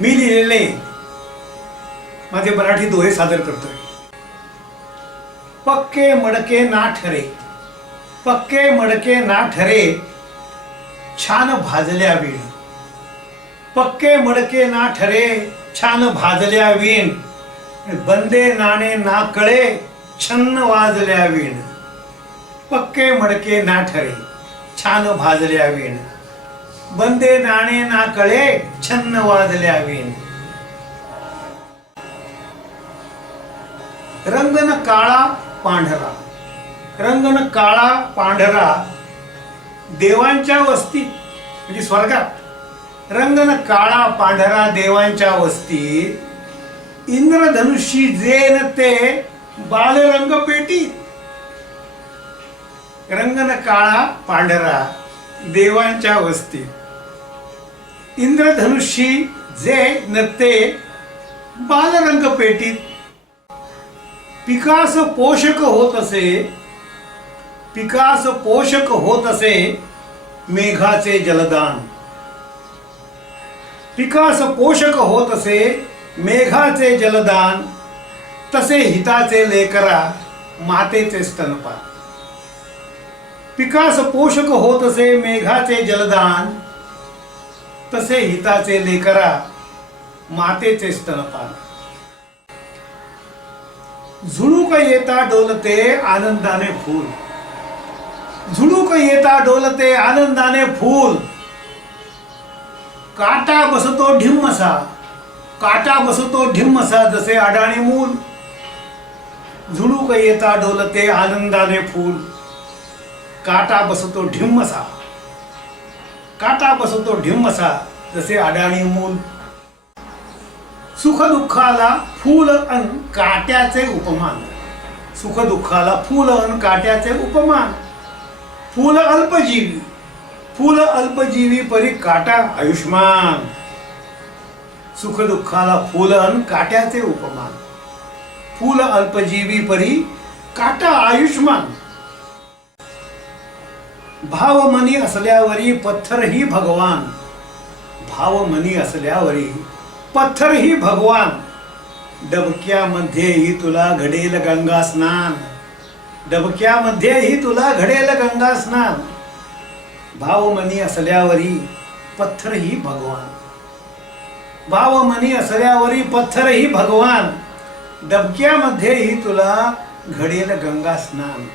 मी लिहिलेले माझे मराठी दोहे सादर करतोय। पक्के मडके ना ठरे, पक्के मडके ना ठरे, छान भाजल्या वीण। पक्के मडके ना ठरे, छान भाजल्या वीण। बंदे नाणे ना कळे, छन्न वाजल्या वीण। पक्के मडके ना ठरे, छान भाजल्या वीण। बंदे नाणे ना कळे, छन्न वाजल्या वीण। रंगन काळा पांढरा, रंगन काळा पांढरा, देवांच्या वस्तीत म्हणजे स्वर्गात। रंगन काळा पांढरा देवांच्या वस्तीत, इंद्रधनुष्य जेन ते बालरंग पेटीत। रंगन काळा पांढरा देवांच्या वस्तीत, इंद्रधनुष्य जे नते बालरंग पेटीत। पिकास पोषक होत असे, पिकास पोषक होत असे, मेघाचे जलदान। पिकास पोषक होत असे, मेघाचे जलदान। तसे हिताचे लेकरा, मातेचे स्तनपान। पिकास पोषक होत असे, मेघाचे जलदान। तसे हिताचे लेकरा, मातेचे स्तनपान। झुळूक येता डोलते आनंदाने फूल, झुळूक येता डोलते आनंदाने फूल। काटा बसतो ढिम्मसा, काटा बसतो ढिम्मसा, जसे अडाणी मूल। झुळूक येता डोलते आनंदाने फूल, काटा बसतो ढिम्मसा, काटा बसतो ढिम्मसा, जसे अडाणी मूल। सुख दुःखाला फूल अन काट्याचे उपमान, सुख दुःखाला फूल अन काट्याचे उपमान। फूल अल्पजीवी, फूल अल्पजीवी, परी काटा आयुष्मान। सुख दुःखाला फूल अन काट्याचे उपमान। फूल अल्पजीवी, परी काटा आयुष्मान। भाव मनी असल्यावरी पत्थर ही भगवान, भाव मनी असल्यावरी पत्थर ही भगवान। डबक्यामध्येही तुला घडेल गंगा स्नान, डबक्यामध्येही तुला घडेल गंगा स्नान। भावमनी असल्यावरी पत्थर ही भगवान, भावमनी असल्यावरी पत्थर ही भगवान। डबक्यामध्येही तुला घडेल गंगा स्नान।